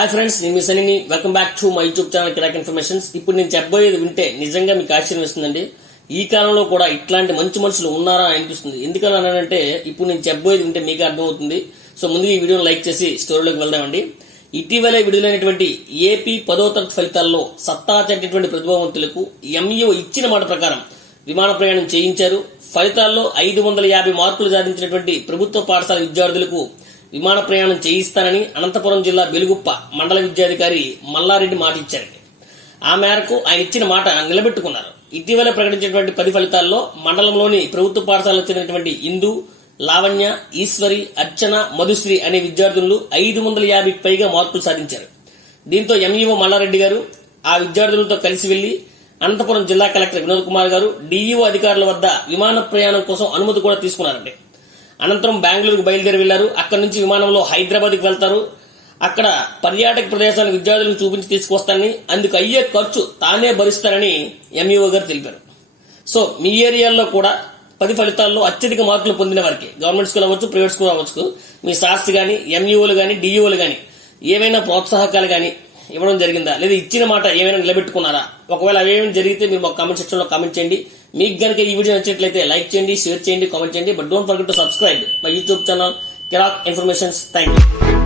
Hi friends, నేను మీ సనీని. Welcome back to my YouTube channel కిరాక్ ఇన్ఫర్మేషన్స్. ఇప్పుడు నేను చెప్పబోయేది వింటే నిజంగా మీకు ఆశ్చర్యం వేస్తుందండి. ఈ కాలంలో కూడా ఇట్లాంటి మంచి మనుషులు ఉన్నారా అనిపిస్తుంది. ఎందుకనంటే ఇప్పుడు నేను చెప్పబోయేది వింటే మీకు అర్థమవుతుంది. సో ముందుగా ఈ వీడియోని లైక్ చేసి స్టోరీలోకి వెళ్దామండి. ఇటీవలే విడుదలైనటువంటి ఏపీ 10వ తరగతి ఫలితాల్లో సత్తా చాటేటువంటి ప్రతిభావంతులకు ఎంఈఓ ఇచ్చిన మాట ప్రకారం విమాన ప్రయాణం చేయించారు. ఫలితాల్లో 550 మార్కులు సాధించినటువంటి ప్రభుత్వ పాఠశాల విద్యార్థులకు విమాన ప్రయాణం చేయిస్తానని అనంతపురం జిల్లా బెలుగుప్ప మండల విద్యాధికారి మల్లారెడ్డి మాట ఇచ్చారండి. ఆ మేరకు ఆయన ఇచ్చిన మాట నిలబెట్టుకున్నారు. ఇటీవల ప్రకటించినటువంటి 10 ఫలితాల్లో మండలంలోని ప్రభుత్వ పాఠశాలకు చెందినటువంటి ఇందు, లావణ్య, ఈశ్వరి, అర్చన, మధుశ్రీ అనే విద్యార్థులు 550 పైగా మార్కులు సాధించారు. దీంతో ఎంఈఓ మల్లారెడ్డి గారు ఆ విద్యార్థులతో కలిసి వెళ్లి అనంతపురం జిల్లా కలెక్టర్ వినోద్ కుమార్ గారు డిఈఓ అధికారుల వద్ద విమాన ప్రయాణం కోసం అనుమతి కూడా తీసుకున్నారండి. అనంతరం బెంగళూరుకు బయలుదేరి వెళ్లారు. అక్కడి నుంచి విమానంలో హైదరాబాద్కి వెళ్తారు. అక్కడ పర్యాటక ప్రదేశాలను విద్యార్థులకు చూపించి తీసుకొస్తానని, అందుకు అయ్యే ఖర్చు తానే భరిస్తానని ఎంఈఓ గారు తెలిపారు. సో మీ ఏరియాలో కూడా 10 ఫలితాల్లో అత్యధిక మార్కులు పొందిన వారికి గవర్నమెంట్ స్కూల్ అవ్వచ్చు, ప్రైవేట్ స్కూల్ అవ్వచ్చు, మీ సార్స్ గాని, ఎంఈఓలు గాని, డిఈఓలు గాని ఏమైనా ప్రోత్సాహకాలు గాని ఇవ్వడం జరిగిందా, లేదా ఇచ్చిన మాట ఏమైనా నిలబెట్టుకున్నారా? ఒకవేళ అవేమైనా జరిగితే మీరు మా కామెంట్ సెక్షన్ లో కామెంట్ చేయండి. మీకు గనుక ఈ వీడియో నచ్చినట్లయితే లైక్ చేయండి, షేర్ చేయండి, కామెంట్ చేయండి. But don't forget to subscribe my YouTube channel కిరాక్ ఇన్ఫర్మేషన్స్. Thank you.